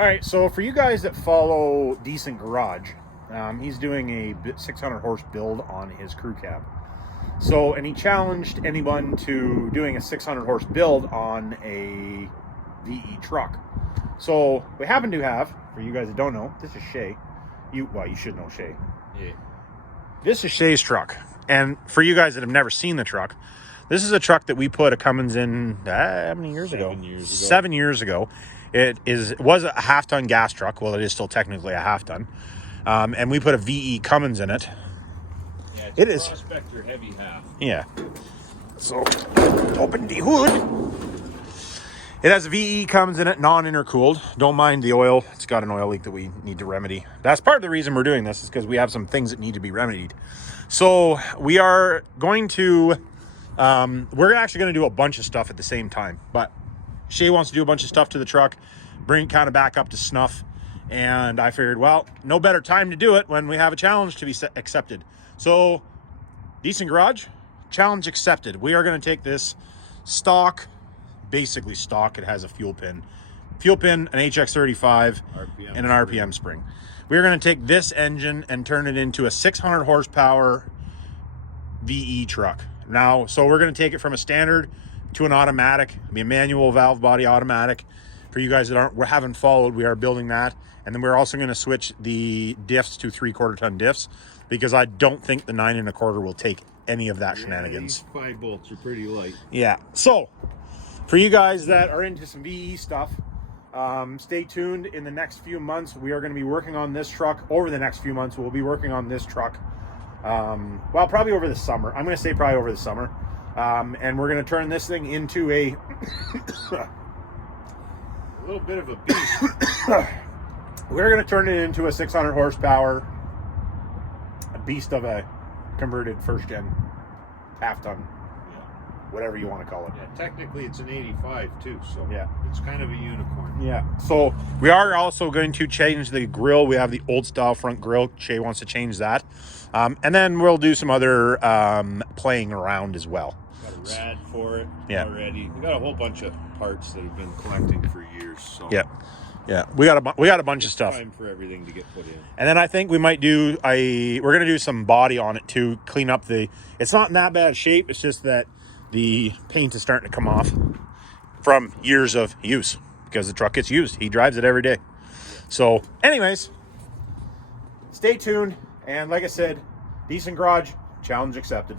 All right, so for you guys that follow Decent Garage, he's doing a 600 horse build on his crew cab. So, and he challenged anyone to doing a 600 horse build on a VE truck. So we happen to have, for you guys that don't know, this is Shae. You should know Shae. Yeah. This is Shae's truck. And for you guys that have never seen the truck, this is a truck that we put a Cummins in, how many years ago? 7 years ago. 7 years ago. It was a half-ton gas truck. Well, it is still technically a half-ton. And we put a VE Cummins in it. Yeah, it's it a is Prospector heavy half. Yeah. So, open the hood. It has a VE Cummins in it, non-intercooled. Don't mind the oil. It's got an oil leak that we need to remedy. That's part of the reason we're doing this, is because we have some things that need to be remedied. So we are going to, we're actually going to do a bunch of stuff at the same time. But Shae wants to do a bunch of stuff to the truck, bring it kind of back up to snuff. And I figured, well, no better time to do it when we have a challenge to be accepted. So, Decent Garage, challenge accepted. We are going to take this stock, basically stock. It has a fuel pin, an HX35, RPM and an RPM spring. We're going to take this engine and turn it into a 600 horsepower VE truck. Now, so we're going to take it from a standard to an automatic. It'll be a manual valve body automatic. For you guys that haven't followed, we are building that. And then we're also going to switch the diffs to 3/4 ton diffs, because I don't think the 9 1/4 will take any of that shenanigans. These 5 bolts are pretty light. Yeah. So, for you guys that are into some VE stuff, stay tuned. In the next few months, we are going to be working on this truck. Over the next few months, we'll be working on this truck. Well, probably over the summer. I'm going to say probably over the summer. And we're going to turn this thing into a little bit of a beast. We're going to turn it into a 600 horsepower, a beast of a converted first gen half ton. Whatever you want to call it. Yeah, technically it's an 85 too, so yeah, it's kind of a unicorn. Yeah. So we are also going to change the grill. We have the old style front grill. Shae wants to change that. And then we'll do some other playing around as well. Got a rad for it already. We got a whole bunch of parts that have been collecting for years. So yeah, we got a bunch of stuff. Time for everything to get put in. And then I think we might do we're gonna do some body on it to clean up it's not in that bad shape. It's just that the paint is starting to come off from years of use, because the truck gets used. He drives it every day. So anyways, stay tuned. And like I said, Decent Garage, challenge accepted.